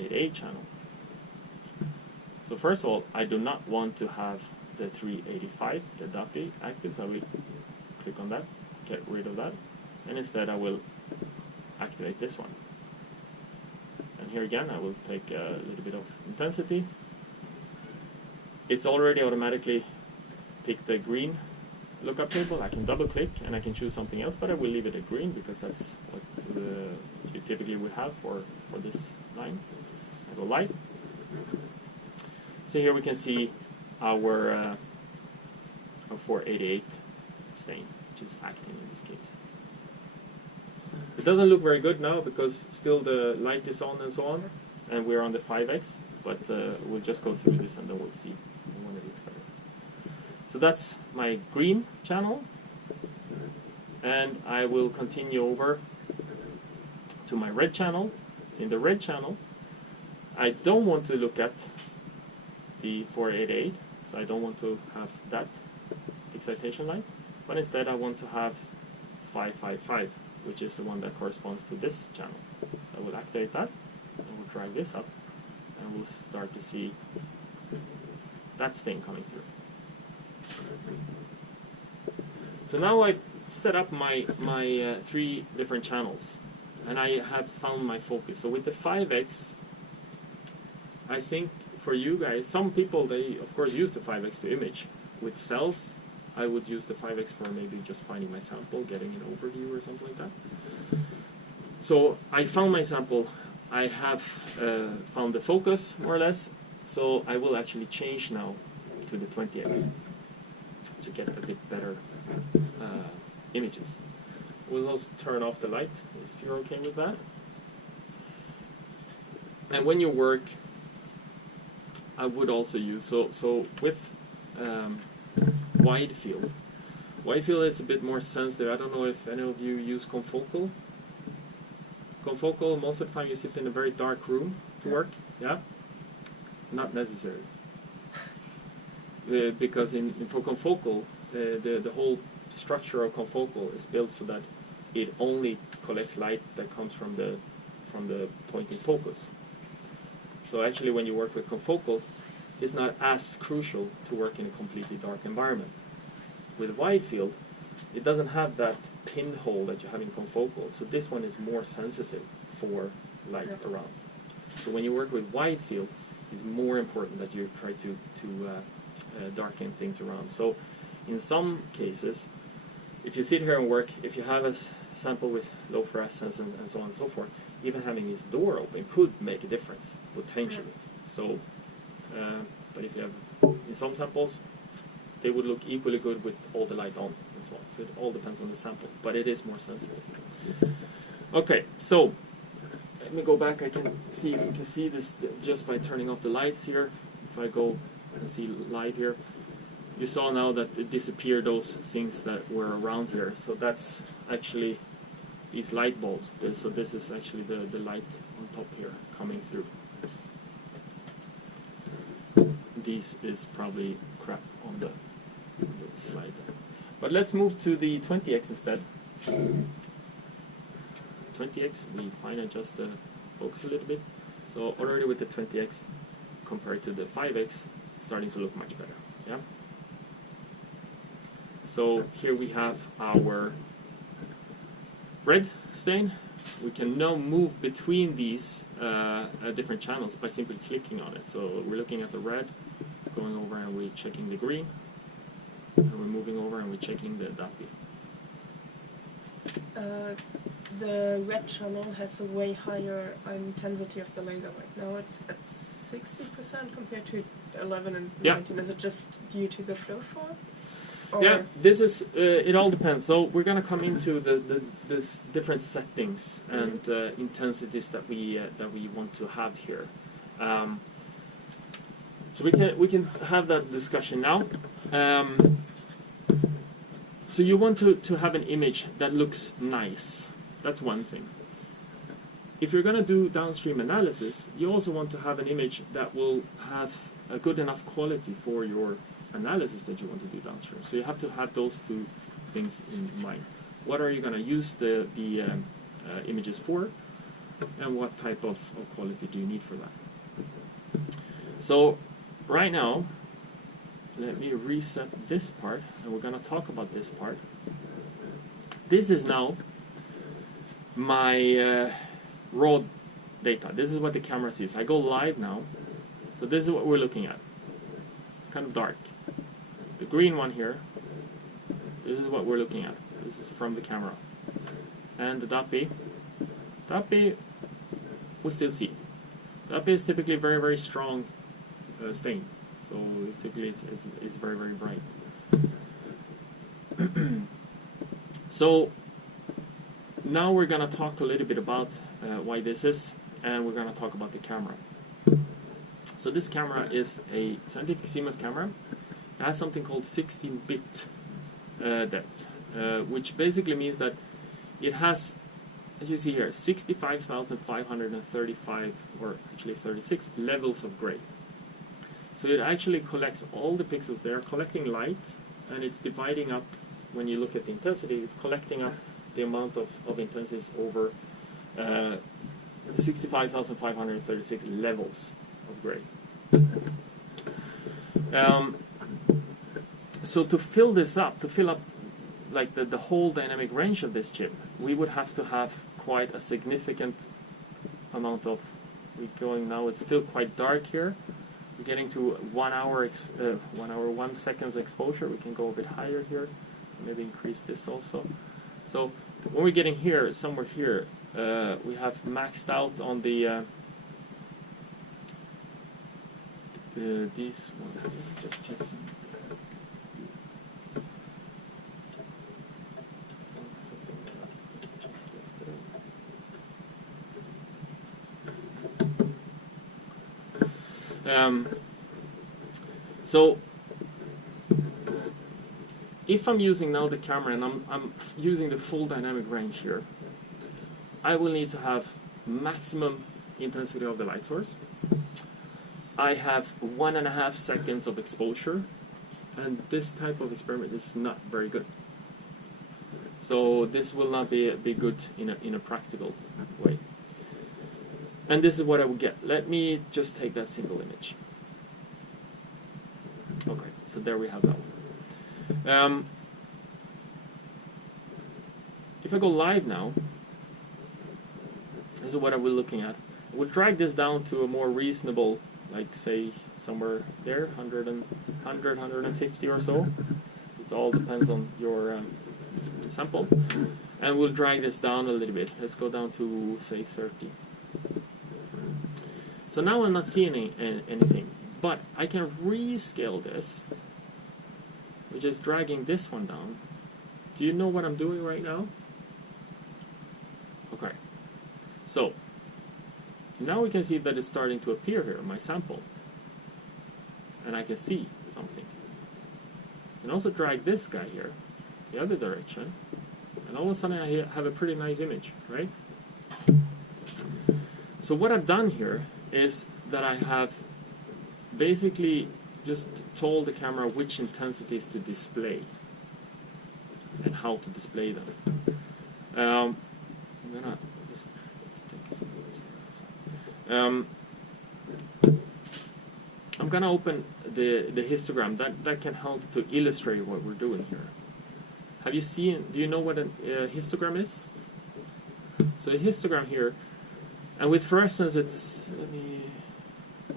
488 channel. So first of all, I do not want to have the 385, the Ducky active, so I will click on that, get rid of that, and instead I will activate this one. And here again I will take a little bit of intensity. It's already automatically picked the green lookup table. I can double click and I can choose something else, but I will leave it at green because that's what you typically would have for this line. I go light. So here we can see our 488 stain, which is acting in this case. It doesn't look very good now because still the light is on and so on, and we're on the 5x, but we'll just go through this and then we'll see when it looks better. So that's my green channel, and I will continue over to my red channel. So in the red channel, I don't want to look at the 488, so I don't want to have that excitation line, but instead I want to have 555, which is the one that corresponds to this channel. So I will activate that, and we'll drag this up, and we'll start to see that stain coming through. So now I've set up my 3 different channels, and I have found my focus. So with the 5x, I think for you guys, some people, they of course use the 5x to image. With cells, I would use the 5x for maybe just finding my sample, getting an overview or something like that. So I found my sample, I have found the focus more or less, so I will actually change now to the 20x to get a bit better images. We'll also turn off the light if you're okay with that. And when you work, I would also use, so with wide field. Wide field is a bit more sensitive. I don't know if any of you use confocal. Confocal, most of the time you sit in a very dark room to work. Yeah? Not necessary. Because for confocal, the whole structure of confocal is built so that it only collects light that comes from the point in focus. So actually when you work with confocal, it's not as crucial to work in a completely dark environment. With wide field, it doesn't have that pinhole that you have in confocal, so this one is more sensitive for light around. So when you work with wide field, it's more important that you try to darken things around. So in some cases, if you sit here and work, if you have a sample with low fluorescence and so on and so forth, even having this door open could make a difference, potentially. So, but if you have, in some samples, they would look equally good with all the light on and so on. So it all depends on the sample, but it is more sensitive. Okay, so let me go back. I can see if you can see this just by turning off the lights here. If I go and see light here, you saw now that it disappeared those things that were around here. So that's actually these light bulbs. So this is actually the light on top here coming through. This is probably crap on the slide. But let's move to the 20x instead. 20x, we fine adjust the focus a little bit. So already with the 20x compared to the 5x, it's starting to look much better. Yeah. So here we have our red stain. We can now move between these different channels by simply clicking on it. So we're looking at the red, going over and we're checking the green, and we're moving over and we're checking the Ducky. The red channel has a way higher intensity of the laser right now. It's at 60% compared to 11 and 19. Is it just due to the flow form? Yeah, this is, it all depends. So we're going to come into this different settings and intensities that we want to have here. So we can have that discussion now. So you want to have an image that looks nice. That's one thing. If you're going to do downstream analysis, you also want to have an image that will have a good enough quality for your analysis that you want to do downstream. So you have to have those two things in mind. What are you going to use the images for? and what type of quality do you need for that. So right now, let me reset this part, and we're going to talk about this part. This is now my raw data. This is what the camera sees. I go live now, so this is what we're looking at. Kind of dark. The green one here, this is what we're looking at. This is from the camera. And the .b, we still see. .b is typically very, very strong stain. So typically it's very, very bright. So now we're going to talk a little bit about why this is, and we're going to talk about the camera. So this camera is a scientific CMOS camera. It has something called 16-bit depth, which basically means that it has, as you see here, 65,535, or actually 36 levels of gray. So it actually collects all the pixels. They are collecting light, and it's dividing up, when you look at the intensity, it's collecting up the amount of intensities over 65,536 levels of gray. So to fill this up, to fill up like the whole dynamic range of this chip, we would have to have quite a significant amount of, we're going now, it's still quite dark here. We're getting to 1 hour, 1 second's exposure. We can go a bit higher here, maybe increase this also. So when we're getting here, somewhere here, we have maxed out on the these ones. Let me just check some. So if I'm using now the camera and I'm using the full dynamic range here, I will need to have maximum intensity of the light source. I have 1.5 seconds of exposure, and this type of experiment is not very good. So this will not be good in a practical way. And this is what I would get. Let me just take that single image. Okay, so there we have that one. If I go live now, this is what I will be looking at. I will drag this down to a more reasonable, like say somewhere there, 100, 150 or so. It all depends on your sample. And we'll drag this down a little bit. Let's go down to say 30. So now I'm not seeing anything, but I can rescale this, which is dragging this one down. Do you know what I'm doing right now? Okay. So now we can see that it's starting to appear here, my sample. And I can see something. And also drag this guy here, the other direction, and all of a sudden I have a pretty nice image, right? So what I've done here is that I have basically just told the camera which intensities to display and how to display them. I'm gonna just, let's take some I'm gonna open the histogram. That can help to illustrate what we're doing here. Have you seen? Do you know what a histogram is? So a histogram here. And with fluorescence, it's, let me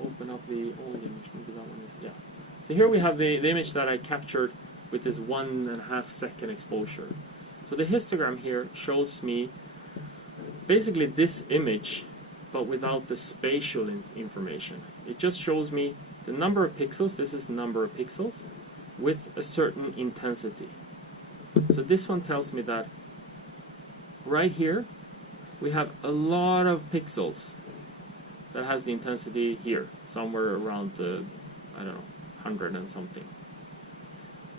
open up the old image, maybe that one is, yeah. So here we have the image that I captured with this 1.5 second exposure. So the histogram here shows me basically this image, but without the spatial information. It just shows me the number of pixels, this is the number of pixels, with a certain intensity. So this one tells me that right here, we have a lot of pixels that has the intensity here, somewhere around, I don't know, 100 and something.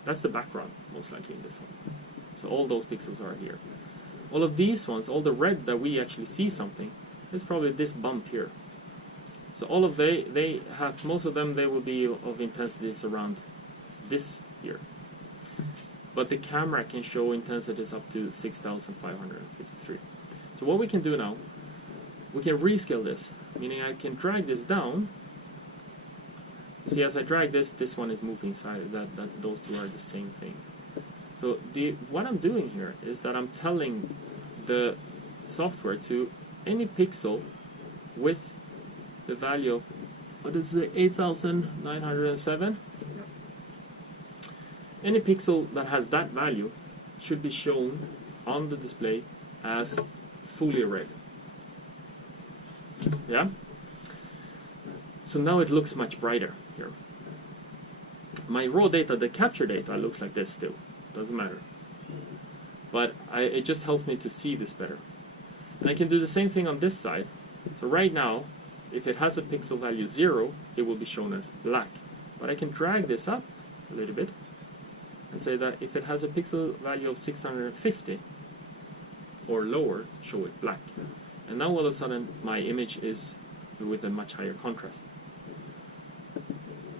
That's the background, most likely in this one. So all those pixels are here. All of these ones, all the red that we actually see something, is probably this bump here. So all of they have, most of them, they will be of intensities around this here. But the camera can show intensities up to 6,553. So what we can do now, we can rescale this, meaning I can drag this down. See, as I drag this one is moving, so those two are the same thing. So what I'm doing here is that I'm telling the software to any pixel with the value of, what is it, 8,907? Any pixel that has that value should be shown on the display as fully red. Yeah? So now it looks much brighter here. My raw data, the capture data, looks like this still. Doesn't matter. But it just helps me to see this better. And I can do the same thing on this side. So right now, if it has a pixel value 0, it will be shown as black. But I can drag this up a little bit and say that if it has a pixel value of 650 or lower, show it black. And now all of a sudden my image is with a much higher contrast.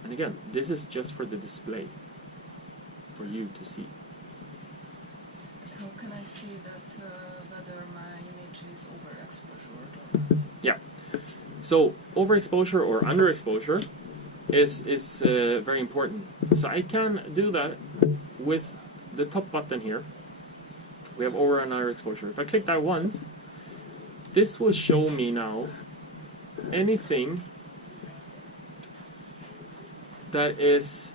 And again, this is just for the display, for you to see. How can I see that whether my image is overexposure or not? Yeah. So overexposure or underexposure is very important. So I can do that with the top button here. We have over and underexposure. If I click that once, this will show me now anything that is,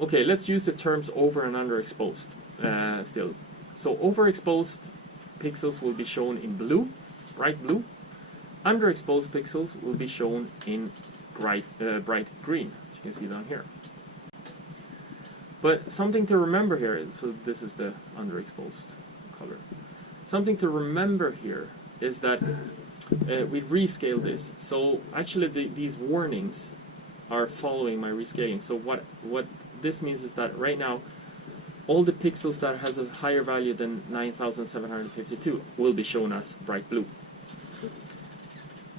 okay, let's use the terms over and underexposed still. So overexposed pixels will be shown in blue, bright blue. Underexposed pixels will be shown in bright green, as you can see down here. But something to remember here, so this is the underexposed color. Something to remember here is that we rescale this. So actually these warnings are following my rescaling. So what this means is that right now all the pixels that has a higher value than 9,752 will be shown as bright blue.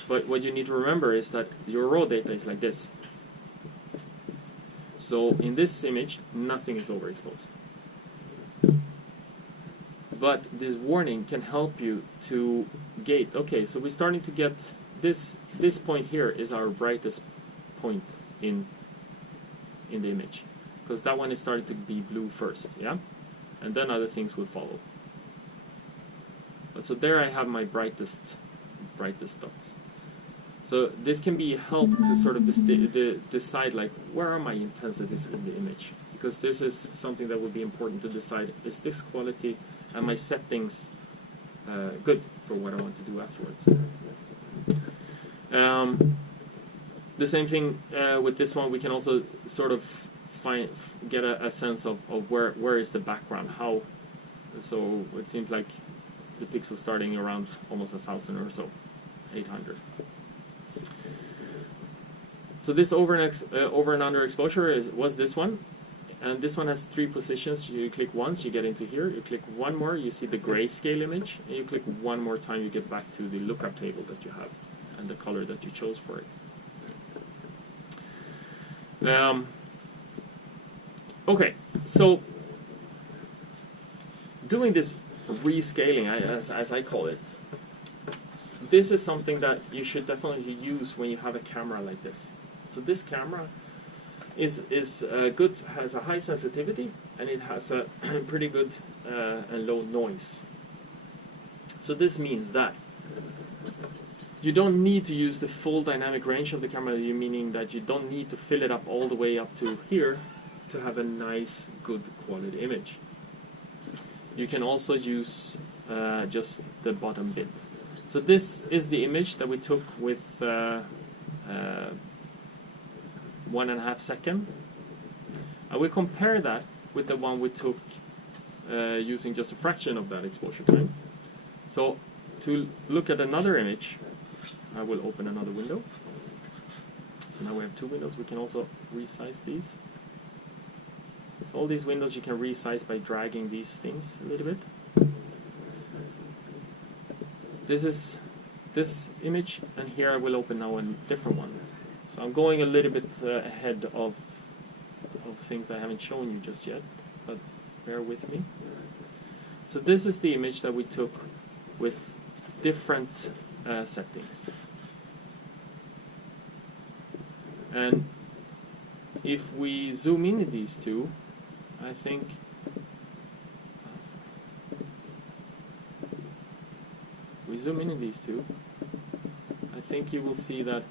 But what you need to remember is that your raw data is like this. So in this image, nothing is overexposed. But this warning can help you to gauge, okay, so we're starting to get this point here is our brightest point in the image. Because that one is starting to be blue first, yeah? And then other things will follow. But so there I have my brightest dots. So this can be help to sort of decide, like, where are my intensities in the image? Because this is something that would be important to decide, is this quality and my settings good for what I want to do afterwards? The same thing with this one, we can also sort of get a sense of where is the background, how, so it seems like the pixel starting around almost 1,000 or so, 800. So this over and under exposure was this one, and this one has 3 positions. You click once, you get into here. You click one more, you see the grayscale image, and you click one more time, you get back to the lookup table that you have and the color that you chose for it. Okay, so doing this rescaling, as I call it, this is something that you should definitely use when you have a camera like this. So this camera is good, has a high sensitivity, and it has a pretty good and low noise. So this means that you don't need to use the full dynamic range of the camera, meaning that you don't need to fill it up all the way up to here to have a nice, good quality image. You can also use just the bottom bit. So this is the image that we took with 1.5 seconds. I will compare that with the one we took using just a fraction of that exposure time. So to look at another image, I will open another window. So now we have 2 windows. We can also resize these. So all these windows you can resize by dragging these things a little bit. This is this image, and here I will open now a different one. So I'm going a little bit ahead of things I haven't shown you just yet, but bear with me. So this is the image that we took with different settings. And if we zoom in these two, I think we zoom in these two, I think you will see that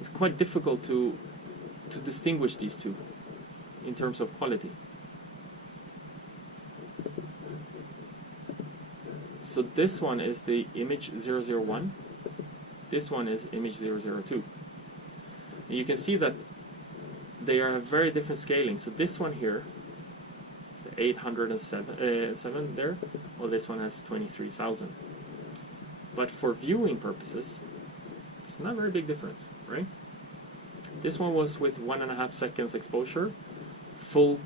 it's quite difficult to distinguish these two in terms of quality. So this one is the image 001, this one is image 002. And you can see that they are very different scaling. So this one here is 807 there, while this one has 23,000. But for viewing purposes, it's not a very big difference, right? This one was with 1.5 seconds exposure, full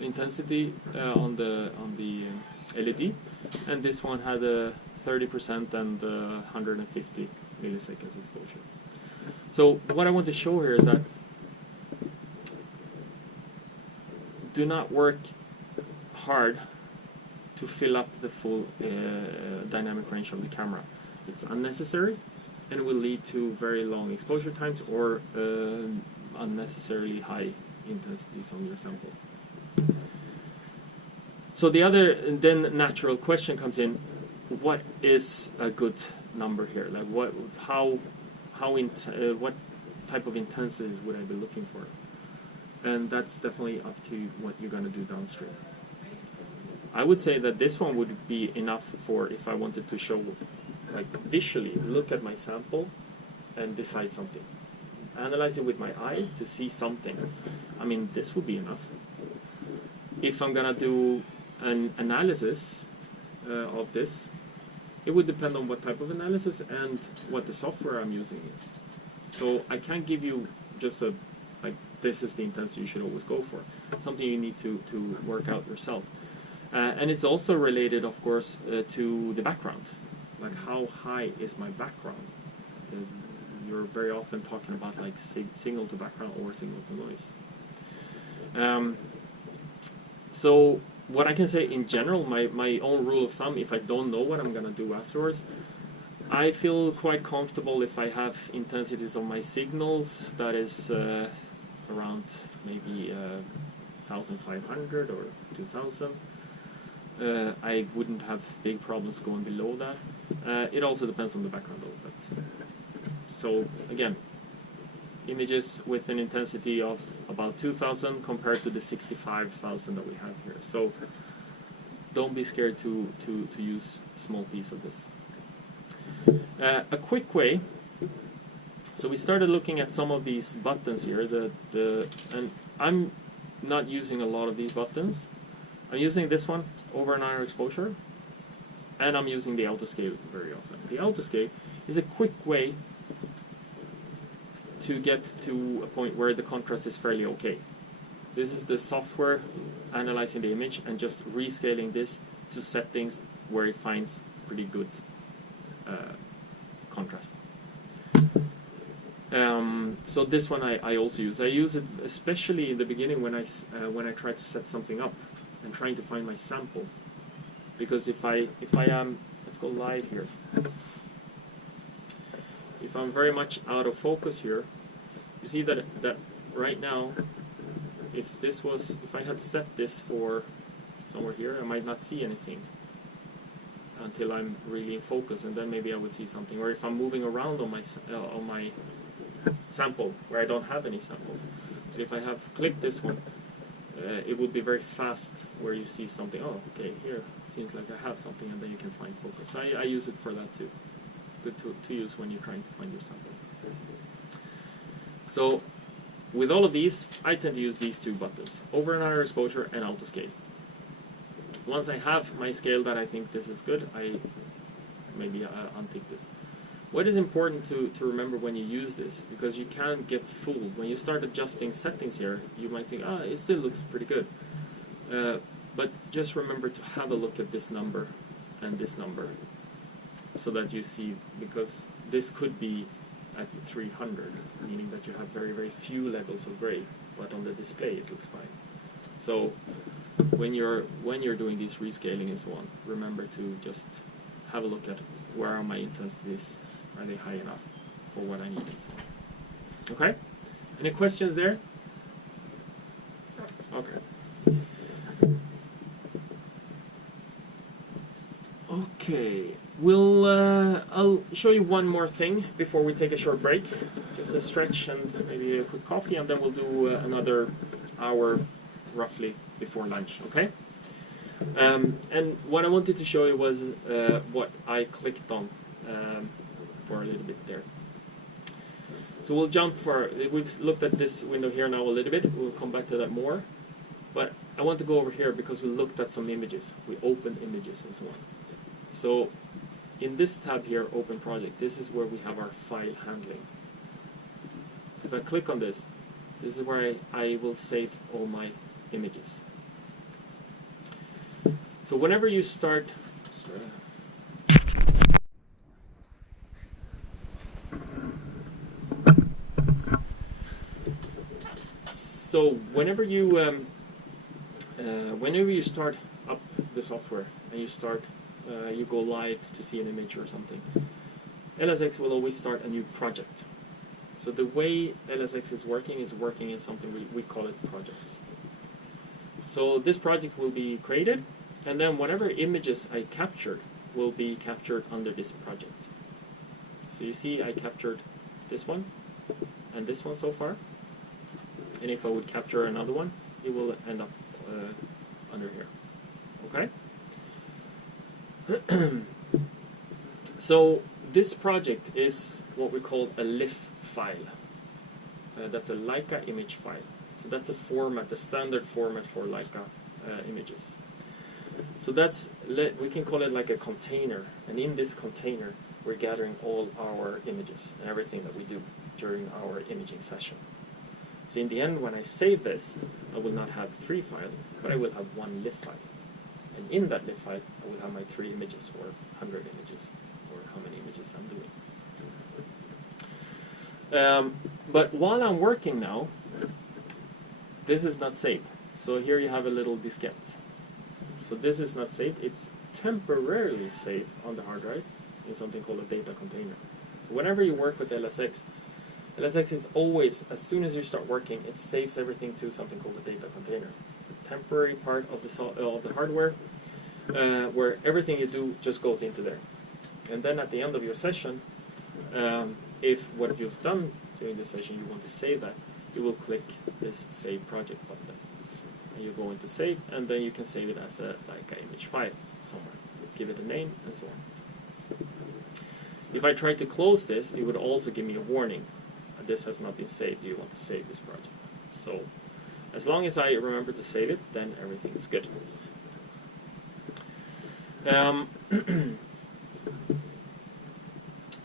intensity on the LED, and this one had a 30% and 150 milliseconds exposure. So what I want to show here is that do not work hard to fill up the full dynamic range of the camera. It's unnecessary, and it will lead to very long exposure times or unnecessarily high intensities on your sample. So the other then natural question comes in: what is a good number here? Like what type of intensities would I be looking for? And that's definitely up to what you're going to do downstream. I would say that this one would be enough for if I wanted to show, like visually, look at my sample and decide something. Analyze it with my eye to see something. I mean, this would be enough. If I'm going to do an analysis of this, it would depend on what type of analysis and what the software I'm using is. So I can't give you just a, like, this is the intensity you should always go for. It's something you need to work out yourself. And it's also related, of course, to the background. Like, how high is my background? You're very often talking about like signal to background or signal to noise. So what I can say in general, my own rule of thumb, if I don't know what I'm going to do afterwards, I feel quite comfortable if I have intensities on my signals that is around maybe 1,500 or 2,000. I wouldn't have big problems going below that. It also depends on the background a little bit. So again, images with an intensity of about 2,000 compared to the 65,000 that we have here. So don't be scared to use a small piece of this. A quick way. So we started looking at some of these buttons here. And I'm not using a lot of these buttons. I'm using this one, over and under exposure, and I'm using the auto scale very often. The auto scale is a quick way to get to a point where the contrast is fairly okay. This is the software analyzing the image and just rescaling this to settings where it finds pretty good contrast. So this one I also use. I use it especially in the beginning when I try to set something up and trying to find my sample, because if I am, let's go live here. If I'm very much out of focus here, you see that right now, if I had set this for somewhere here, I might not see anything until I'm really in focus, and then maybe I would see something. Or if I'm moving around on my sample where I don't have any samples, but if I have clicked this one, it would be very fast where you see something. Oh, okay, here it seems like I have something, and then you can find focus. So I use it for that too. Good to use when you're trying to find your sample. So with all of these, I tend to use these two buttons, over and under exposure and auto scale. Once I have my scale that I think this is good, I maybe untick this. What is important to remember when you use this, because you can get fooled. When you start adjusting settings here, you might think, it still looks pretty good. But just remember to have a look at this number and this number, so that you see, because this could be at 300, meaning that you have very, very few levels of gray, but on the display it looks fine. So when you're doing these rescaling and so on, remember to just have a look at where are my intensities, are they high enough for what I need and so on. Okay? Any questions there? Okay. Okay, I'll show you one more thing before we take a short break. Just a stretch and maybe a quick coffee, and then we'll do another hour roughly before lunch, okay? And what I wanted to show you was what I clicked on for a little bit there. So we've looked at this window here now a little bit, we'll come back to that more. But I want to go over here because we looked at some images, we opened images and so on. So in this tab here, Open Project, this is where we have our file handling. So if I click on this, this is where I will save all my images. So whenever you start, so whenever you start up the software and you go live to see an image or something, LSX will always start a new project. So the way LSX is working in something we call it projects. So this project will be created, and then whatever images I captured will be captured under this project. So you see I captured this one and this one so far, and if I would capture another one, it will end up under here. Okay? So this project is what we call a LIF file. That's a Leica image file. So that's a format, the standard format for Leica images. So we can call it like a container, and in this container we're gathering all our images and everything that we do during our imaging session. So in the end, when I save this, I will not have 3 files, but I will have 1 LIF file. And in that LIF file, I will have my 3 images, or 100 images, or how many images I'm doing. But while I'm working now, this is not saved. So here you have a little diskette. So this is not saved. It's temporarily saved on the hard drive in something called a data container. So whenever you work with LSX is always, as soon as you start working, it saves everything to something called a data container. It's a temporary part of the hardware where everything you do just goes into there. And then at the end of your session, if what you've done during the session you want to save that, you will click this Save Project button. And you go into Save, and then you can save it as an image file somewhere. Give it a name, and so on. If I try to close this, it would also give me a warning. This has not been saved. Do you want to save this project? So, as long as I remember to save it, then everything is good.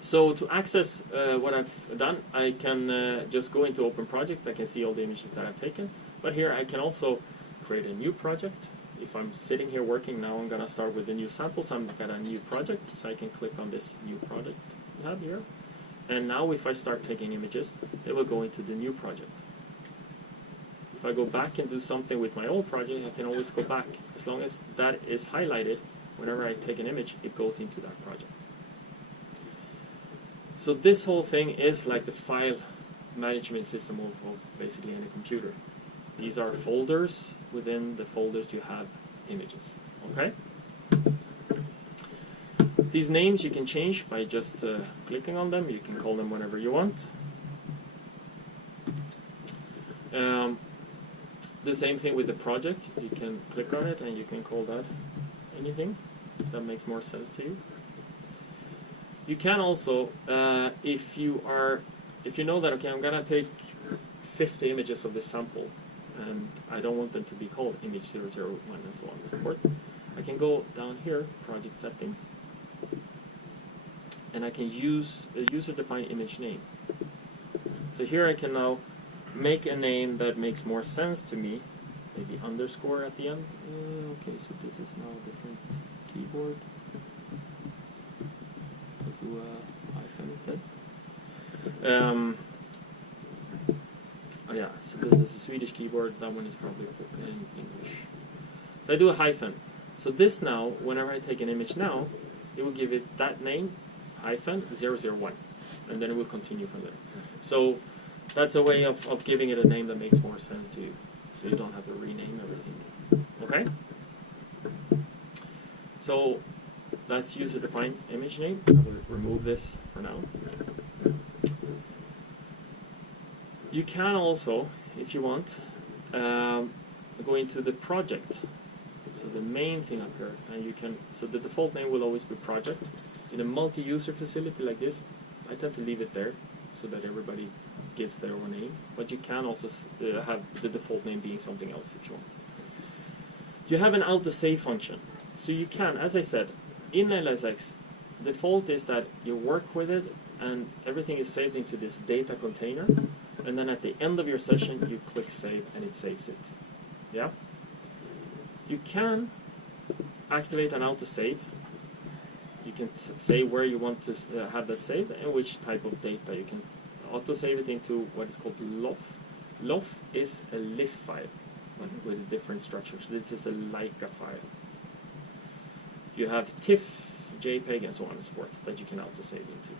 So to access what I've done, I can just go into Open Project. I can see all the images that I've taken. But here I can also create a new project. If I'm sitting here working now, I'm going to start with a new sample. So I've got a new project. So I can click on this new project tab here. And now if I start taking images, they will go into the new project. If I go back and do something with my old project, I can always go back. As long as that is highlighted, whenever I take an image, it goes into that project. So this whole thing is like the file management system of basically any computer. These are folders. Within the folders you have images. Okay? These names you can change by just clicking on them. You can call them whatever you want. The same thing with the project. You can click on it and you can call that anything that makes more sense to you. You can also, if you know that, okay, I'm going to take 50 images of this sample, and I don't want them to be called image 001 and so on and so forth, I can go down here, project settings, and I can use a user-defined image name. So here I can now make a name that makes more sense to me, maybe underscore at the end. Okay, so this is now a different keyboard. Let's do a hyphen instead. Oh yeah, so this is a Swedish keyboard, that one is probably in English. So I do a hyphen. So this now, whenever I take an image now, it will give it that name, hyphen 001. And then it will continue from there. So that's a way of giving it a name that makes more sense to you. So you don't have to rename everything. Okay? So that's user-defined image name. I will remove this for now. You can also, if you want, go into the project. So the main thing up here, and you can, so the default name will always be project. In a multi-user facility like this, I tend to leave it there so that everybody gives their own name. But you can also have the default name being something else if you want. You have an auto-save function. So you can, as I said, in LSX, default is that you work with it and everything is saved into this data container. And then at the end of your session, you click save and it saves it. Yeah? You can activate an autosave. You can say where you want to have that saved and which type of data. You can autosave it into what is called LOF. LOF is a LIF file with a different structure. So this is a Leica file. You have TIFF, JPEG, and so on and so forth that you can autosave into.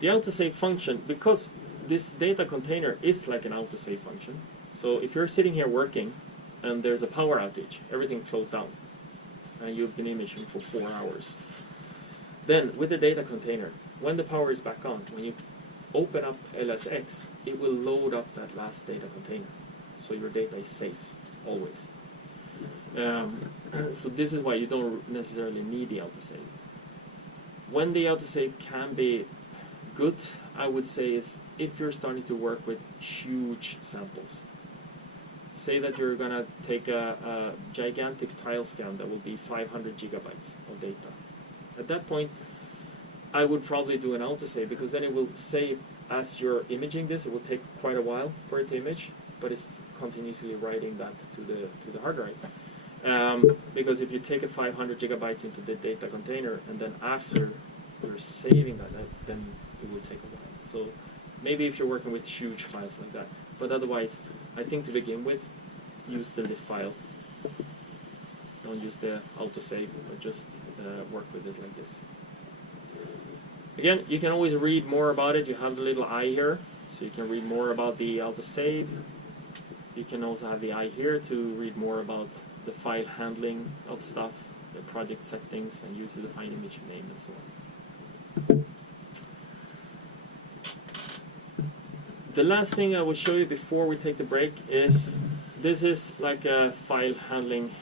The autosave function, because this data container is like an autosave function, so if you're sitting here working and there's a power outage, everything closed down, and you've been imaging for 4 hours, then with the data container, when the power is back on, when you open up LSX, it will load up that last data container, so your data is safe, always. So this is why you don't necessarily need the autosave. When the autosave can be good, I would say, is if you're starting to work with huge samples. Say that you're going to take a gigantic tile scan that will be 500 gigabytes of data. At that point, I would probably do an autosave, because then it will save as you're imaging this. It will take quite a while for it to image, but it's continuously writing that to the hard drive. Because if you take it 500 gigabytes into the data container, and then after you're saving that, then it will take a while. So maybe if you're working with huge files like that. But otherwise, I think to begin with, use the LIF file. Don't use the autosave, but just work with it like this. Again, you can always read more about it. You have the little eye here, so you can read more about the autosave. You can also have the eye here to read more about the file handling of stuff, the project settings, and user-defined image name, and so on. The last thing I will show you before we take the break is, this is like a file handling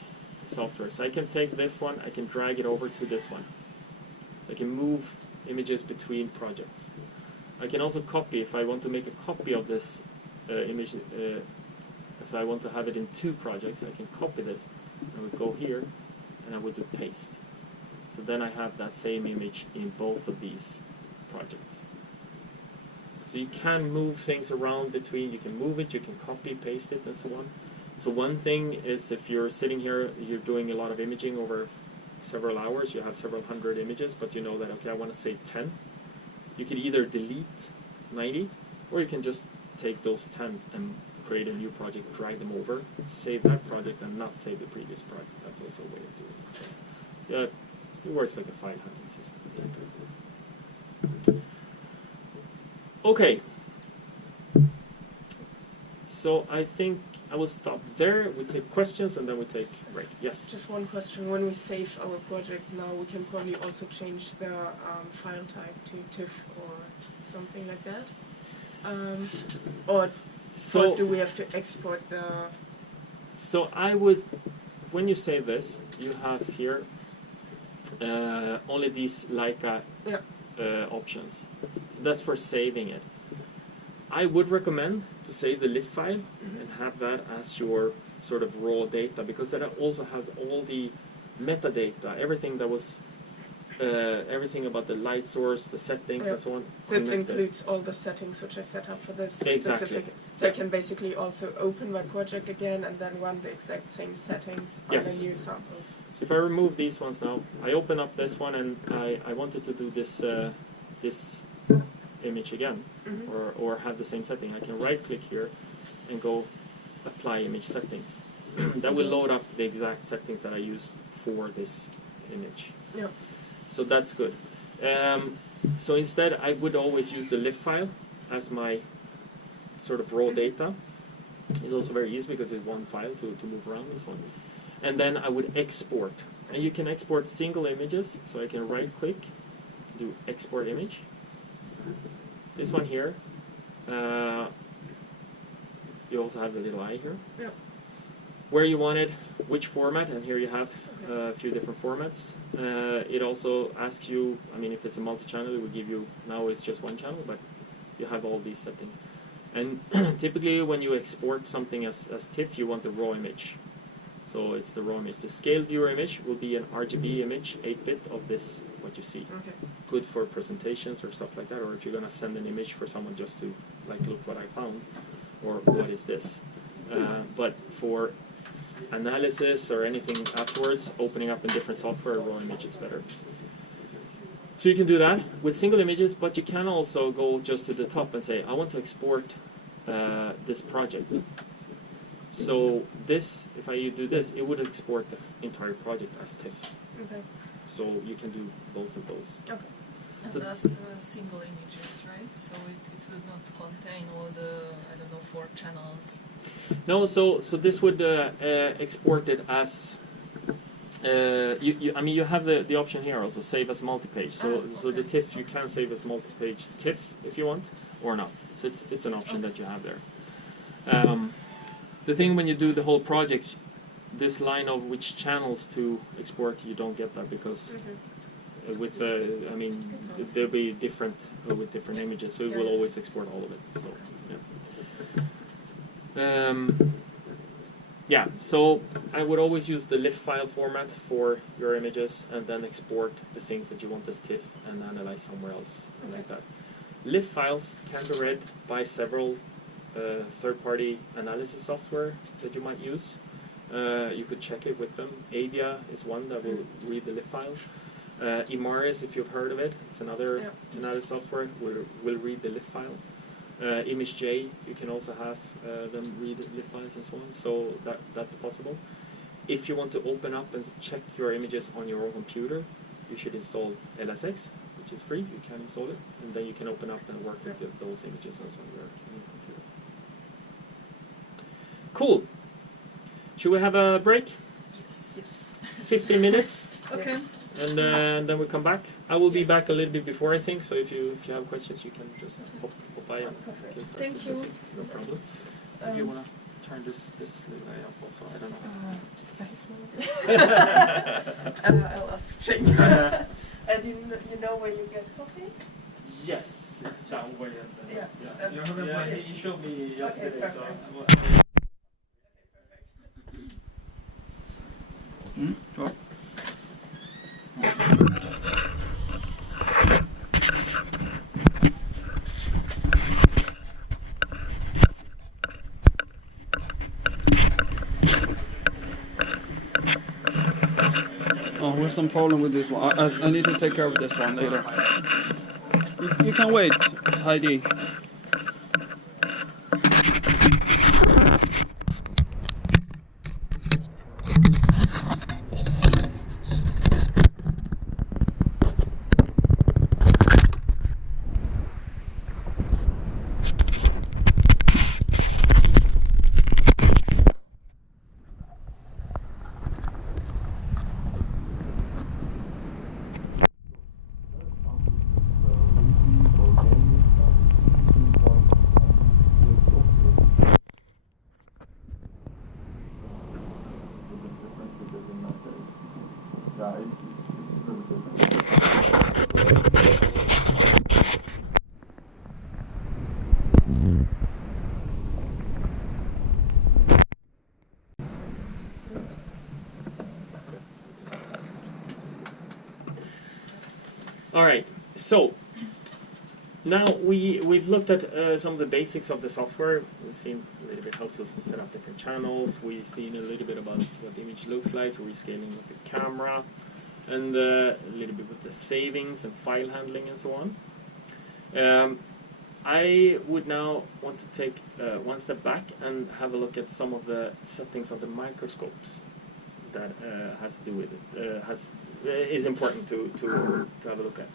software. So I can take this one, I can drag it over to this one. I can move images between projects. I can also copy, if I want to make a copy of this image, so I want to have it in 2 projects, I can copy this. I would go here, and I would do paste. So then I have that same image in both of these projects. So you can move things around between, you can move it, you can copy, paste it, and so on. So one thing is, if you're sitting here, you're doing a lot of imaging over several hours, you have several hundred images, but you know that, okay, I want to save 10. You can either delete 90, or you can just take those 10 and create a new project, drag them over, save that project, and not save the previous project. That's also a way of doing it. So, yeah, it works like a file handling system, basically. Okay. So I think I will stop there. We take questions, and then we take break. Yes? Just one question. When we save our project now, we can probably also change the file type to TIFF or something like that? Or do we have to export the... So I would, when you save this, you have here only these Leica options. So that's for saving it. I would recommend to save the LIF file and have that as your sort of raw data, because that also has all the metadata, everything that was, everything about the light source, the settings, and so on. So it includes all the settings which I set up for this specific. So I can basically also open my project again and then run the exact same settings on the new samples. So if I remove these ones now, I open up this one, and I wanted to do this this image again, or have the same setting. I can right click here and go apply image settings. that will load up the exact settings that I used for this image. Yeah. So that's good. So instead, I would always use the LIF file as my sort of raw data. It's also very easy because it's one file to move around this one. And then I would export. And you can export single images, so I can right click, do export image. This one here. You also have the little eye here. Yeah. Where you want it, which format, and here you have a few different formats. It also asks you, I mean, if it's a multi-channel, it will give you, now it's just one channel, but you have all these settings. And typically when you export something as TIFF, you want the raw image. So it's the raw image. The scale viewer image will be an RGB image, 8-bit of this, what you see. Okay. Good for presentations or stuff like that, or if you're going to send an image for someone just to, like, look what I found, or what is this. But for analysis or anything afterwards, opening up in different software, raw image is better. So you can do that with single images, but you can also go just to the top and say, I want to export this project. So this, if I do this, it would export the entire project as TIFF. Okay. So you can do both of those. Okay. And So that's single images, right? So it will not contain all the, I don't know, 4 channels. No, so this would export it as. I mean, you have the option here also, save as multi-page. So so the okay. TIFF you can save as multi-page TIFF if you want, or not. So it's an option that you have there. The thing when you do the whole projects, this line of which channels to export, you don't get that because with I mean there'll be different with different images, so it will always export all of it. So yeah. Yeah, so I would always use the LIF file format for your images and then export the things that you want as TIFF and analyze somewhere else like that. LIF files can be read by several third-party analysis software that you might use. You could check it with them. Avia is one that will read the LIF files. Imaris, if you've heard of it, it's another analysis software, will read the LIF file. ImageJ, you can also have them read LIF files and so on, so that's possible. If you want to open up and check your images on your own computer, you should install LSX, which is free. You can install it, and then you can open up and work with those images also on your computer. Cool. Should we have a break? Yes. Yes. 15 minutes, Okay. and then we come back. I will be back a little bit before, I think, so if you have questions, you can just pop by and Perfect. Thank you. No problem. You want to turn this little guy up also? I don't know. I'll ask Jake. You know where you get coffee? Yes, it's down way at the... Yeah. You showed me yesterday, Okay, so... Sure. Oh, we have some problem with this one. I need to take care of this one later. You can wait, Heidi. All right, so now we've looked at some of the basics of the software. We've seen a little bit how to set up different channels. We've seen a little bit about what the image looks like, rescaling with the camera, and a little bit with the savings and file handling and so on. I would now want to take one step back and have a look at some of the settings of the microscopes that has to do with it, is important to have a look at.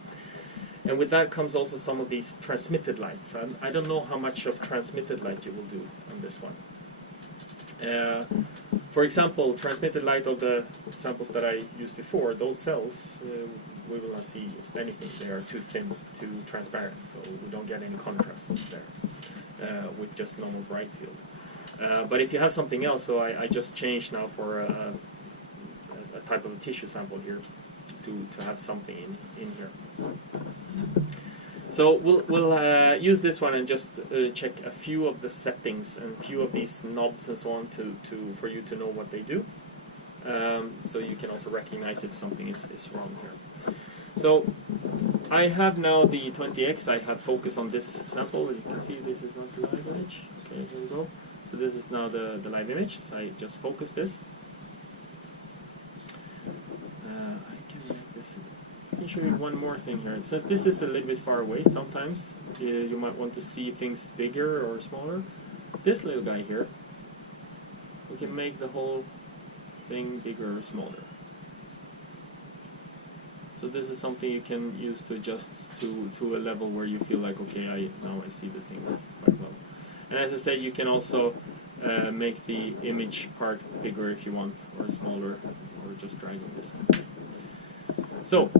And with that comes also some of these transmitted lights. And I don't know how much of transmitted light you will do on this one. For example, transmitted light of the samples that I used before, those cells, we will not see anything. They are too thin, too transparent, so we don't get any contrast there with just normal bright field. But if you have something else, so I just changed now for a type of a tissue sample here to have something in here. So we'll use this one and just check a few of the settings and a few of these knobs and so on for you to know what they do. So you can also recognize if something is wrong here. So I have now the 20x. I have focus on this sample. You can see this is not the live image. Okay, here we go. So this is now the live image. So I just focus this. I can show you one more thing here. Since this is a little bit far away, sometimes you might want to see things bigger or smaller. This little guy here, we can make the whole thing bigger or smaller. So this is something you can use to adjust to a level where you feel like, okay, now I see the things quite well. And as I said, you can also make the image part bigger if you want, or smaller, or just dragging this one. So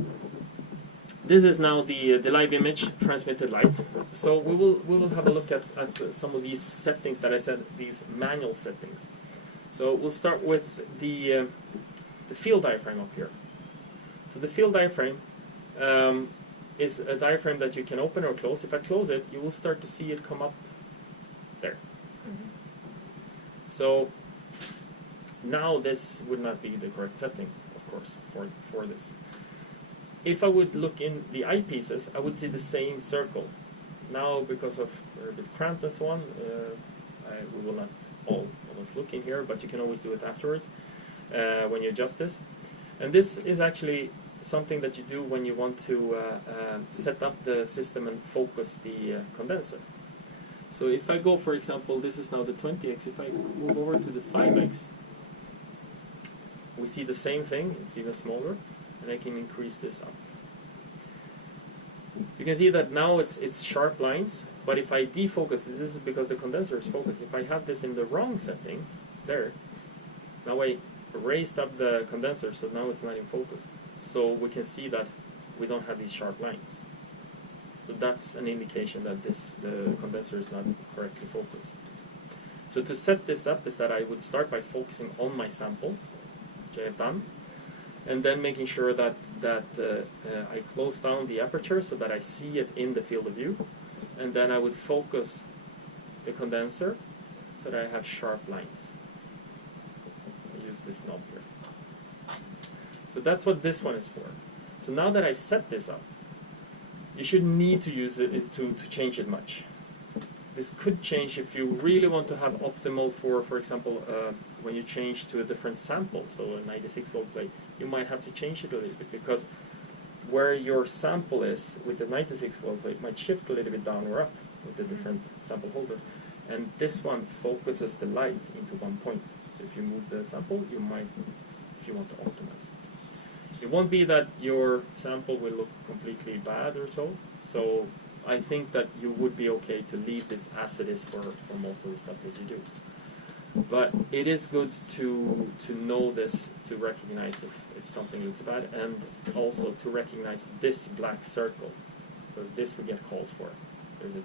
this is now the live image transmitted light. So we will have a look at some of these settings that I said, these manual settings. So we'll start with the field diaphragm up here. So the field diaphragm is a diaphragm that you can open or close. If I close it, you will start to see it come up there. Mm-hmm. So now this would not be the correct setting, of course, for this. If I would look in the eyepieces, I would see the same circle. Now, because of we're a bit cramped and so on, we will not almost look in here, but you can always do it afterwards when you adjust this. And this is actually something that you do when you want to set up the system and focus the condenser. So if I go, for example, this is now the 20x. If I move over to the 5x, we see the same thing. It's even smaller. And I can increase this up. You can see that now it's sharp lines, but if I defocus, this is because the condenser is focused. If I have this in the wrong setting, there, now I raised up the condenser, so now it's not in focus. So we can see that we don't have these sharp lines. So that's an indication that the condenser is not correctly focused. So to set this up is that I would start by focusing on my sample, which I have done. And then making sure that I close down the aperture so that I see it in the field of view. And then I would focus the condenser so that I have sharp lines. I use this knob here. So that's what this one is for. So now that I've set this up, you shouldn't need to use it to change it much. This could change if you really want to have optimal for example, when you change to a different sample, so a 96 volt plate, you might have to change it a little bit because where your sample is with the 96 volt plate might shift a little bit down or up with the different sample holders. And this one focuses the light into one point. So if you move the sample, you might, if you want to optimize it. It won't be that your sample will look completely bad or so. So I think that you would be okay to leave this as it is for most of the stuff that you do. But it is good to know this, to recognize if something looks bad, and also to recognize this black circle, because this we get calls for. There's a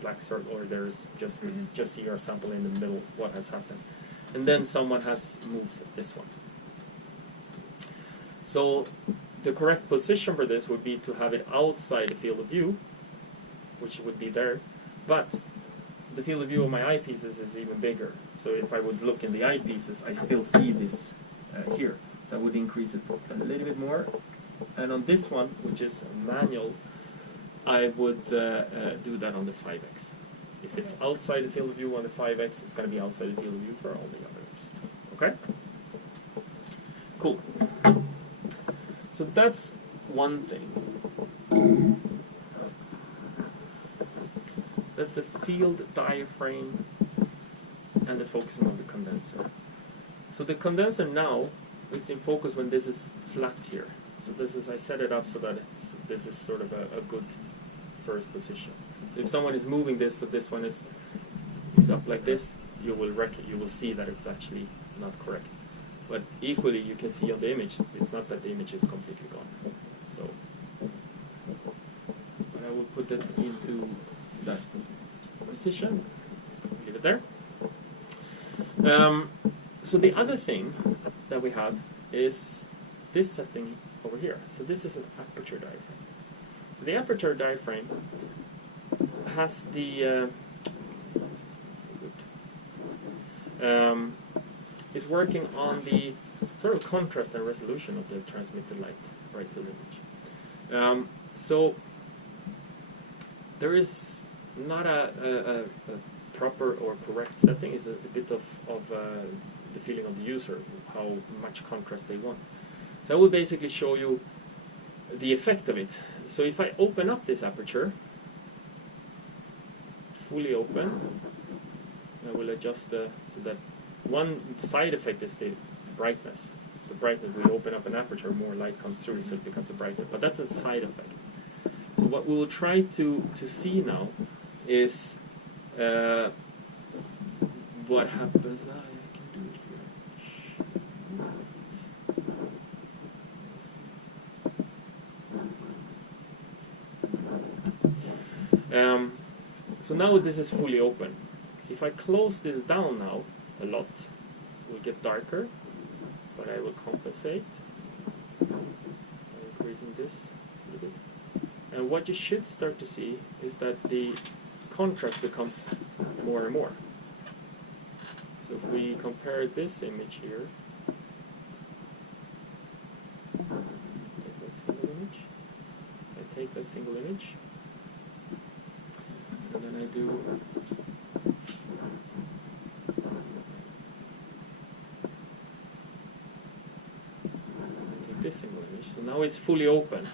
black circle, or there's just see our sample in the middle, what has happened. And then someone has moved this one. So the correct position for this would be to have it outside the field of view, which would be there, but the field of view of my eyepieces is even bigger. So if I would look in the eyepieces, I still see this here. So I would increase it for a little bit more. And on this one, which is manual, I would do that on the 5x. If it's outside the field of view on the 5x, it's going to be outside the field of view for all the others. Okay? Cool. So that's one thing. field diaphragm and the focusing of the condenser. So the condenser now, it's in focus when this is flat here. So this is, I set it up so that this is sort of a good first position. So if someone is moving this, so this one is up like this, you will see that it's actually not correct. But equally, you can see on the image, it's not that the image is completely gone. So, but I will put it into that position. Leave it there. So the other thing that we have is this setting over here. So this is an aperture diaphragm. The aperture diaphragm has the is working on the sort of contrast and resolution of the transmitted light bright field image. So there is not a proper or correct setting. It's a bit of the feeling of the user, how much contrast they want. So I will basically show you the effect of it. So if I open up this aperture, fully open, I will adjust so that one side effect is the brightness. The brightness, we open up an aperture, more light comes through, so it becomes a brighter. But that's a side effect. So what we will try to see now is what happens. I can do it here. So now this is fully open. If I close this down now a lot, it will get darker, but I will compensate by increasing this a little bit. And what you should start to see is that the contrast becomes more and more. So if we compare this image here, take that single image, and then I do this single image. So now it's fully open.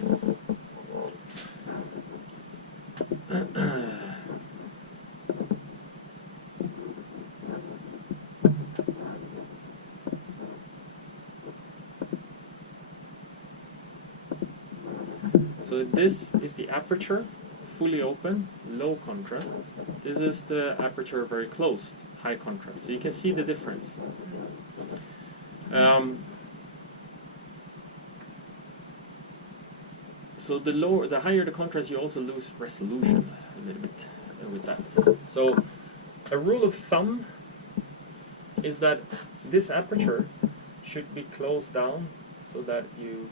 So this is the aperture, fully open, low contrast. This is the aperture very closed, high contrast. So you can see the difference. So the higher the contrast, you also lose resolution a little bit with that. So a rule of thumb is that this aperture should be closed down so that you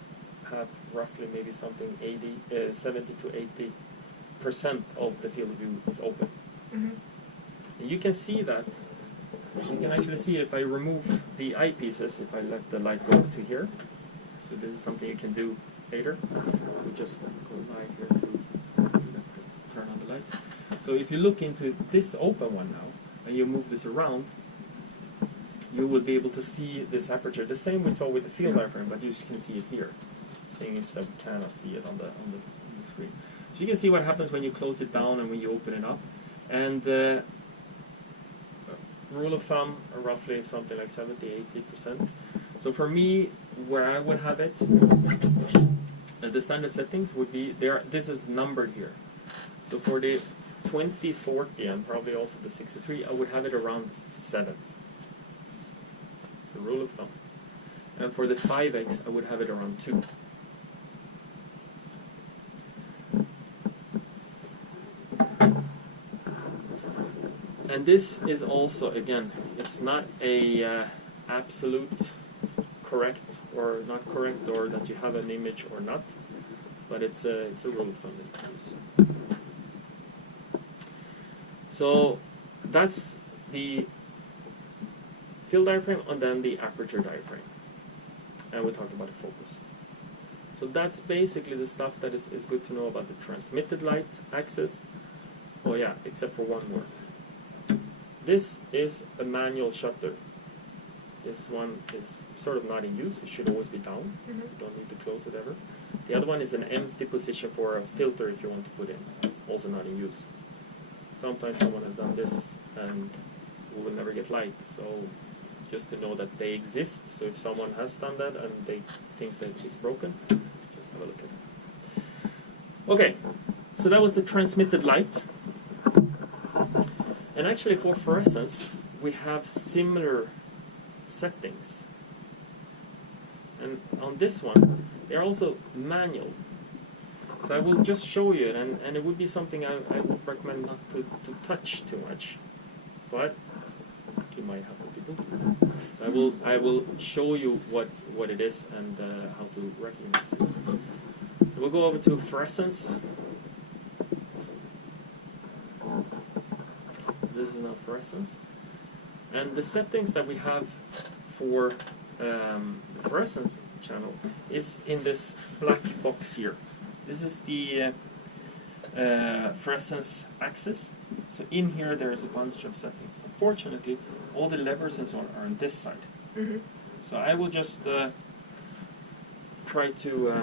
have roughly maybe something 70 to 80% of the field of view is open. Mm-hmm. And you can see that. You can actually see if I remove the eyepieces, if I let the light go to here. So this is something you can do later. We just go live here to turn on the light. So if you look into this open one now, and you move this around, you will be able to see this aperture. The same we saw with the field diaphragm, but you can see it here. Seeing it that we cannot see it on the screen. So you can see what happens when you close it down and when you open it up. And rule of thumb, roughly something like 70–80%. So for me, where I would have it, the standard settings would be there. This is numbered here. So for the 2040 and probably also the 63, I would have it around 7. So rule of thumb. And for the 5x, I would have it around 2. And this is also, again, it's not a absolute correct or not correct, or that you have an image or not, but it's a rule of thumb that you can use. So that's the field diaphragm and then the aperture diaphragm. And we talked about the focus. So that's basically the stuff that is good to know about the transmitted light axis. Oh yeah, except for one more. This is a manual shutter. This one is sort of not in use. It should always be down. Mm-hmm. You don't need to close it ever. The other one is an empty position for a filter if you want to put in. Also not in use. sometimes someone has done this and we will never get light. So just to know that they exist. So if someone has done that and they think that it's broken, just have a look at it. Okay, so that was the transmitted light. And actually for fluorescence, we have similar settings. And on this one, they're also manual. So I will just show you it, and it would be something I would recommend not to touch too much. But you might have to do. So I will show you what it is and how to recognize it. So we'll go over to fluorescence. This is now fluorescence. And the settings that we have for the fluorescence channel is in this black box here. This is the fluorescence axis. So in here there is a bunch of settings. Unfortunately, all the levers and so on are on this side. Mm-hmm. So I will just try to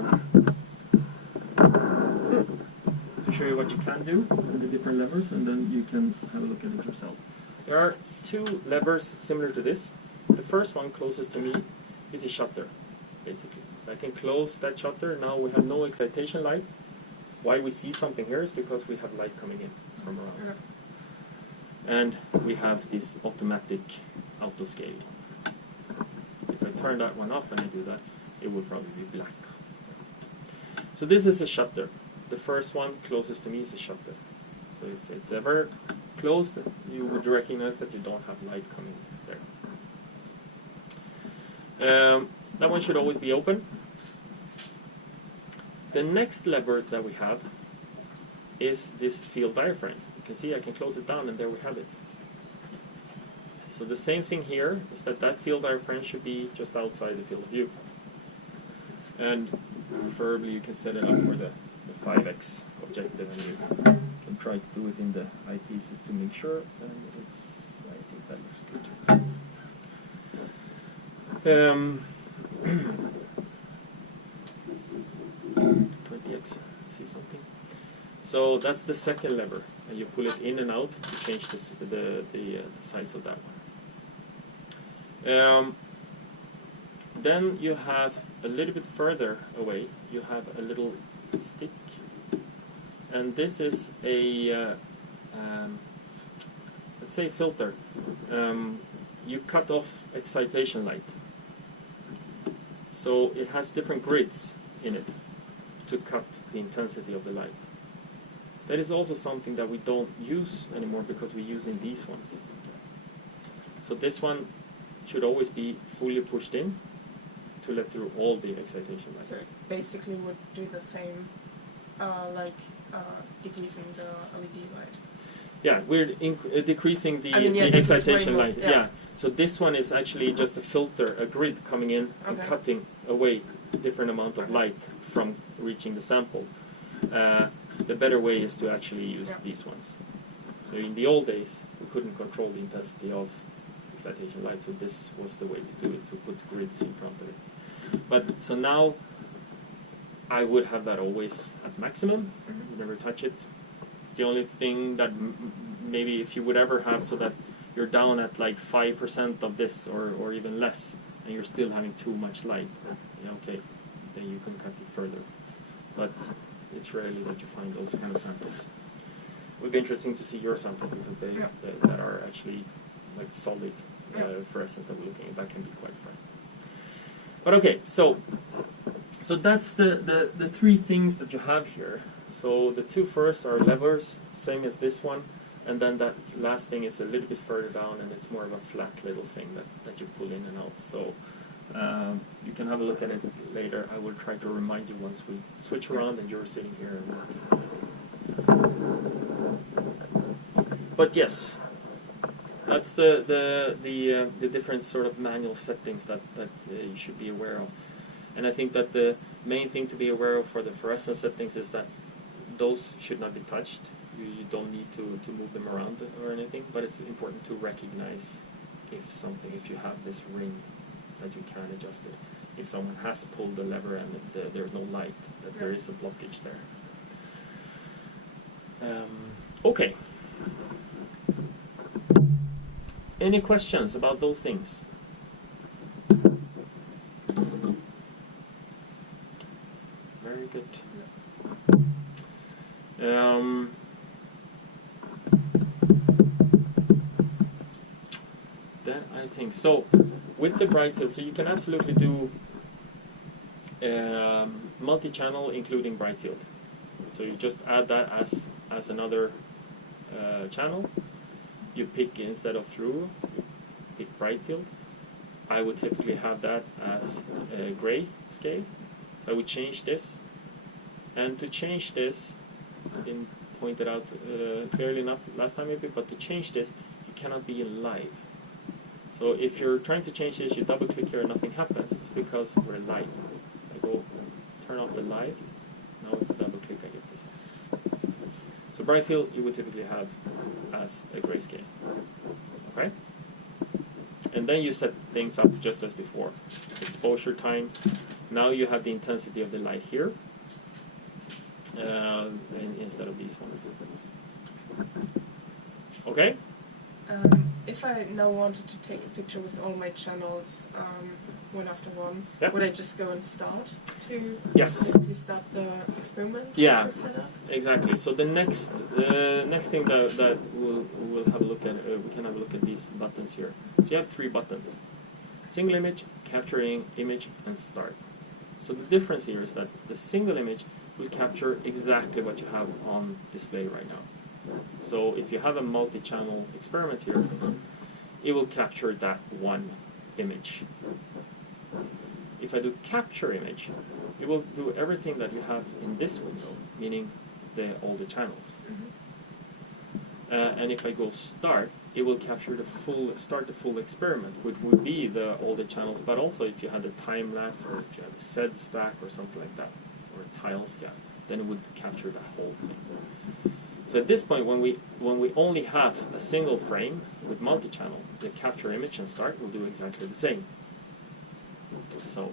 show you what you can do with the different levers, and then you can have a look at it yourself. There are two levers similar to this. The first one closest to me is a shutter, basically. So I can close that shutter. Now we have no excitation light. Why we see something here is because we have light coming in from around. Okay. And we have this automatic auto scale. So if I turn that one off and I do that, it would probably be black. So this is a shutter. The first one closest to me is a shutter. So if it's ever closed, you would recognize that you don't have light coming there. That one should always be open. The next lever that we have is this field diaphragm. You can see I can close it down and there we have it. So the same thing here is that field diaphragm should be just outside the field of view. And preferably you can set it up for the 5x objective, and you can try to do it in the eyepieces to make sure, and I think that looks good. 20x, see something? So that's the second lever, and you pull it in and out to change the size of that one. Then you have a little bit further away, you have a little stick, and this is a let's say filter. You cut off excitation light, so it has different grids in it to cut the intensity of the light. That is also something that we don't use anymore because we're using these ones. So this one should always be fully pushed in to let through all the excitation light. So it basically would do the same, like decreasing the LED light. Yeah, we're decreasing the this is excitation way more, light. yeah. So this one is actually just a filter, a grid coming in and Okay. cutting away different amount of light from reaching the sample. The better way is to actually use these ones. So in the old days, we couldn't control the intensity of excitation light, so this was the way to do it, to put grids in front of it. But so now, I would have that always at maximum, never touch it. The only thing that maybe if you would ever have so that you're down at like 5% of this or even less, and you're still having too much light, yeah, okay, then you can cut it further. But it's rarely that you find those kind of samples. It would be interesting to see your sample because they that are actually like solid fluorescence that we're looking at. That can be quite fun. But okay, so that's the three things that you have here. So the two first are levers, same as this one, and then that last thing is a little bit further down, and it's more of a flat little thing that you pull in and out. So you can have a look at it later. I will try to remind you once we switch around and you're sitting here and working. But yes, that's the different sort of manual settings that you should be aware of. And I think that the main thing to be aware of for the fluorescence settings is that those should not be touched. You don't need to move them around or anything, but it's important to recognize if you have this ring that you can adjust it. If someone has pulled the lever and there's no light, that there is a blockage there. Okay. Any questions about those things? Very good. Then I think so. With the bright field, so you can absolutely do multi-channel including bright field. So you just add that as another channel. You pick, instead of through, you pick bright field. I would typically have that as a gray scale. So I would change this. And to change this, I didn't point it out clearly enough last time maybe, but to change this, you cannot be in live. So if you're trying to change this, you double click here and nothing happens, it's because we're live. I go turn off the live, now if I double click I get this. So bright field you would typically have as a grayscale. Okay? And then you set things up just as before. Exposure times. Now you have the intensity of the light here. Instead of these ones. Okay? If I now wanted to take a picture with all my channels one after one, Yep. would I just go and start to Yes. basically start the experiment? Yeah. Setup? Exactly. So the next thing that we'll have a look at, we can have a look at these buttons here. So you have 3 buttons: single image, capturing image, and start. So the difference here is that the single image will capture exactly what you have on display right now. So if you have a multi-channel experiment here, it will capture that one image. If I do capture image, it will do everything that you have in this window, meaning all the channels. And if I go start, it will capture start the full experiment, which would be all the channels, but also if you had a time lapse or if you had a Z stack or something like that, or a tile scan, then it would capture the whole thing. So at this point, when we only have a single frame with multi-channel, the capture image and start will do exactly the same. So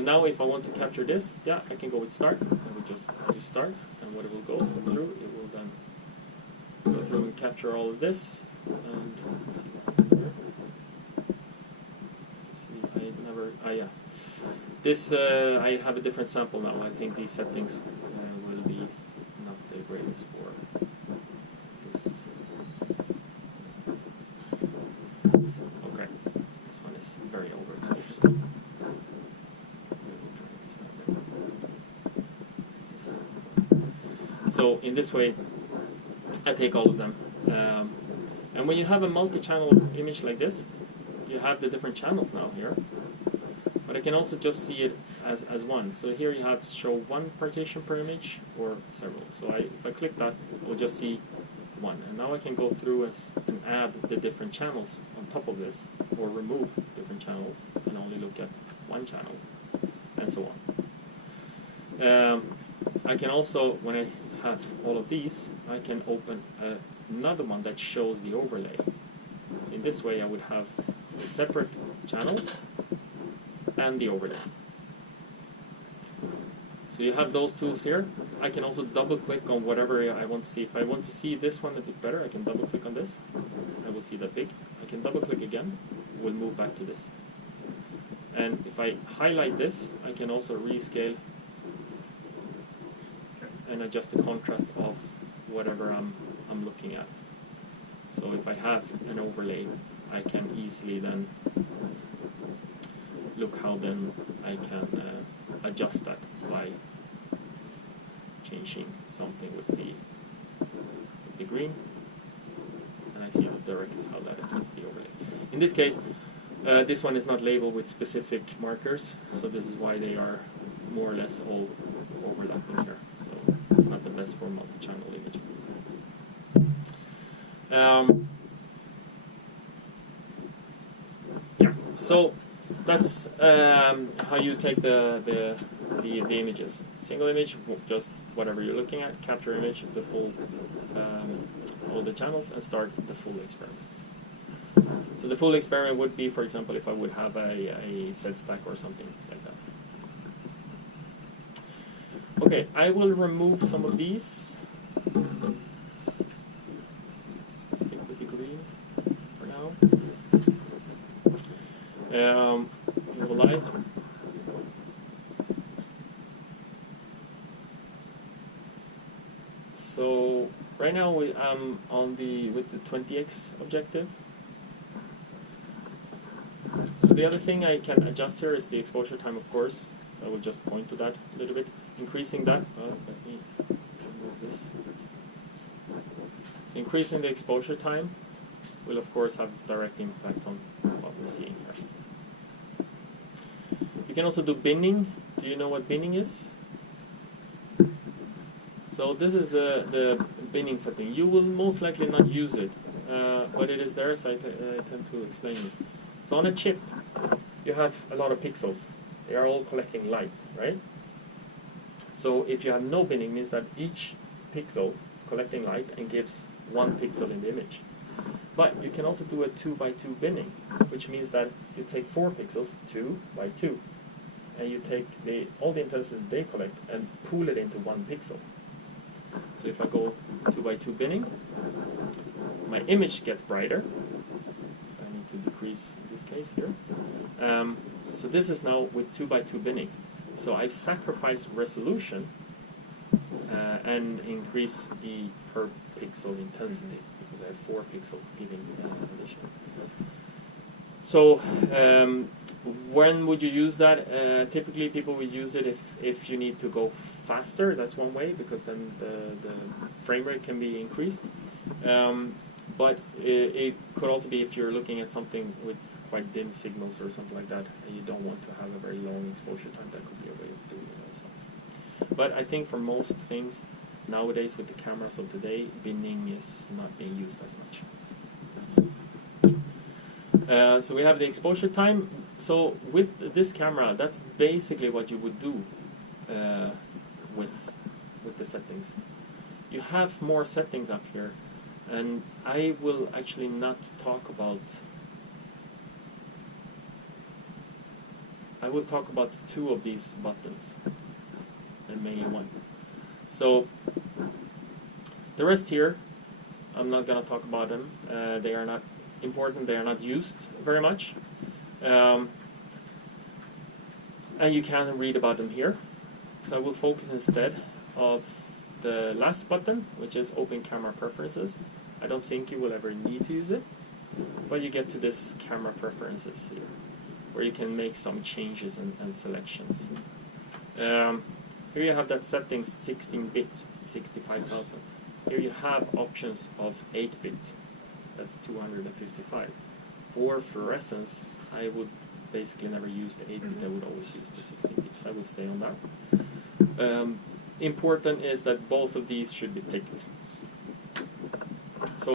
now if I want to capture this, yeah, I can go with start. I would just do start, and what it will go through, it will then go through and capture all of this. And let's see what happened here. See, yeah. This I have a different sample now. I think these settings will be not the greatest for this. Okay, this one is very overexposed. So in this way, I take all of them. And when you have a multi-channel image like this, you have the different channels now here. But I can also just see it as one. So here you have show one partition per image or several. So if I click that, we'll just see one. And now I can go through and add the different channels on top of this, or remove different channels and only look at one channel, and so on. I can also, when I have all of these, I can open another one that shows the overlay. So in this way I would have the separate channels and the overlay. So you have those tools here. I can also double click on whatever I want to see. If I want to see this one a bit better, I can double click on this. I will see that big. I can double click again, we'll move back to this. And if I highlight this, I can also rescale and adjust the contrast of whatever I'm looking at. So if I have an overlay, I can easily then look how then I can adjust that by changing something with the green, and I see directly how that affects the overlay. In this case, this one is not labeled with specific markers, so this is why they are more or less all overlapping here. So it's not the best for multi-channel imaging. Yeah, so that's how you take the images. Single image, just whatever you're looking at. Capture image, the full all the channels, and start the full experiment. So the full experiment would be, for example, if I would have a Z stack or something like that. Okay, I will remove some of these. Stick with the green for now. Low light. So right now I'm on with the 20x objective. So the other thing I can adjust here is the exposure time, of course. I will just point to that a little bit. Increasing that, let me remove this. So increasing the exposure time will of course have direct impact on what we're seeing here. You can also do binning. Do you know what binning is? So this is the binning setting. You will most likely not use it, but it is there, so I tend to explain it. So on a chip, you have a lot of pixels. They are all collecting light, right? So if you have no binning, means that each pixel is collecting light and gives one pixel in the image. But you can also do a 2x2 binning, which means that you take 4 pixels, 2 by 2, and you take all the intensity they collect and pool it into one pixel. So if I go 2x2 binning, my image gets brighter. I need to decrease this case here. So this is now with 2x2 binning. So I've sacrificed resolution and increase the per pixel intensity because I have 4 pixels giving addition. So when would you use that? Typically people will use it if you need to go faster. That's one way, because then the frame rate can be increased. But it could also be if you're looking at something with quite dim signals or something like that, and you don't want to have a very long exposure time. That could be a way of doing it also. But I think for most things nowadays with the cameras of today, binning is not being used as much. So we have the exposure time. So with this camera, that's basically what you would do with the settings. You have more settings up here, and I will actually not talk about. I will talk about 2 of these buttons, and mainly 1. So the rest here, I'm not going to talk about them. They are not important. They are not used very much. And you can read about them here. So I will focus instead of the last button, which is Open Camera Preferences. I don't think you will ever need to use it, but you get to this Camera Preferences here, where you can make some changes and selections. Here you have that setting 16-bit, 65,000. Here you have options of 8-bit, that's 255. For fluorescence, I would basically never use the 8-bit, I would always use the 16-bit, so I will stay on that. Important is that both of these should be ticked. So